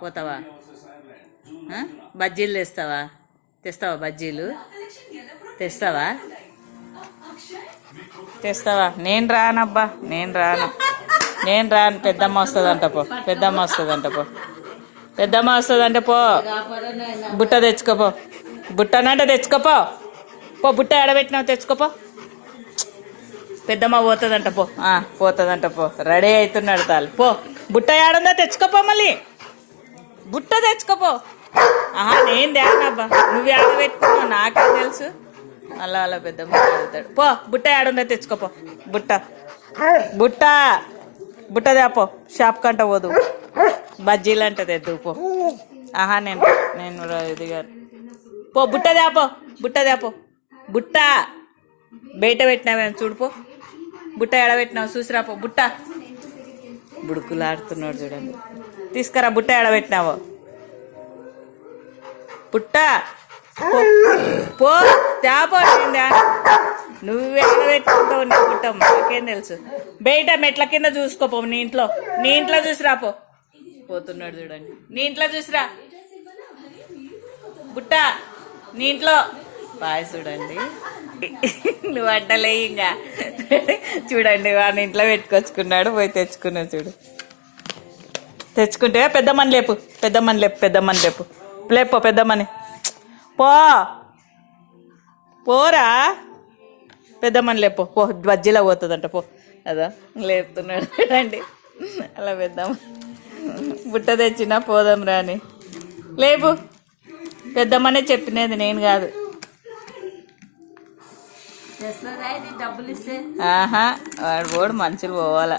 పోతావా? బజ్జీలు తెస్తావా? తెస్తావా బజ్జీలు? తెస్తావా? తెస్తావా? నేను రానబ్బా, నేను రాను. పెద్దమ్మ వస్తుందంట పో, పెద్దమ్మ వస్తుందంట పో, పెద్దమ్మ వస్తుందంట పో. బుట్ట తెచ్చుకోపో, బుట్టనంటే తెచ్చుకోపో. పో, బుట్ట ఎడబెట్టినావు తెచ్చుకోపో. పెద్దమ్మ పోతుందంట పో, పోతుందంట పో. రెడీ అవుతున్నాడు తాళ్ళు. పో, బుట్ట ఏడుందో తెచ్చుకోపో. మళ్ళీ బుట్ట తెచ్చుకోపో. నేను తేనబ్బా, నువ్వు ఏడ పెట్టుకున్నావు నాకేం తెలుసు. అలా పెద్దమ్మ అడుగుతాడు. పో, బుట్ట ఏడుందో తెచ్చుకోపో. బుట్ట బుట్ట బుట్ట తేపో. షాప్ కంట పోదు, బజ్జీలు అంటే తెద్దు పో. నేను ఇది గారు. పో, బుట్ట తేపో, బుట్ట తేపో. బుట్ట బయట పెట్టినావేమో చూడుపో. బుట్ట ఎడబెట్టినావు చూసిరాపో. బుట్ట బుడుకులాడుతున్నాడు చూడండి. తీసుకురా, బుట్ట ఎడబెట్టినావు. బుట్ట పో, తేపో. నువ్వు ఎడబెట్టుకుంటావు నీ బుట్ట, మాకేం తెలుసు. బయట మెట్ల కింద చూసుకోపో. నీ ఇంట్లో చూసిరాపో. పోతున్నాడు చూడండి. నీ ఇంట్లో చూసిరా బుట్ట, నీ ఇంట్లో. బాయ్ చూడండి. నువ్వు అడ్డలే ఇంకా చూడండి. వాడిని ఇంట్లో పెట్టుకొచ్చుకున్నాడు. పోయి తెచ్చుకున్నాడు చూడు. తెచ్చుకుంటే పెద్దమ్మని లేపు, పెద్దమ్మని లేపు. పెద్దమ్మని. పోరా, పెద్దమ్మని లేపు. పో, బజ్జీలో పోతుందంట పో. అదా లేపుతున్నాడు చూడండి. అలా పెద్దమ్మ బుట్ట తెచ్చినా పోదాం రాని. లేపు, పెద్దమ్మనే చెప్పినది, నేను కాదు. వాడు మనుషులు పోవాలా.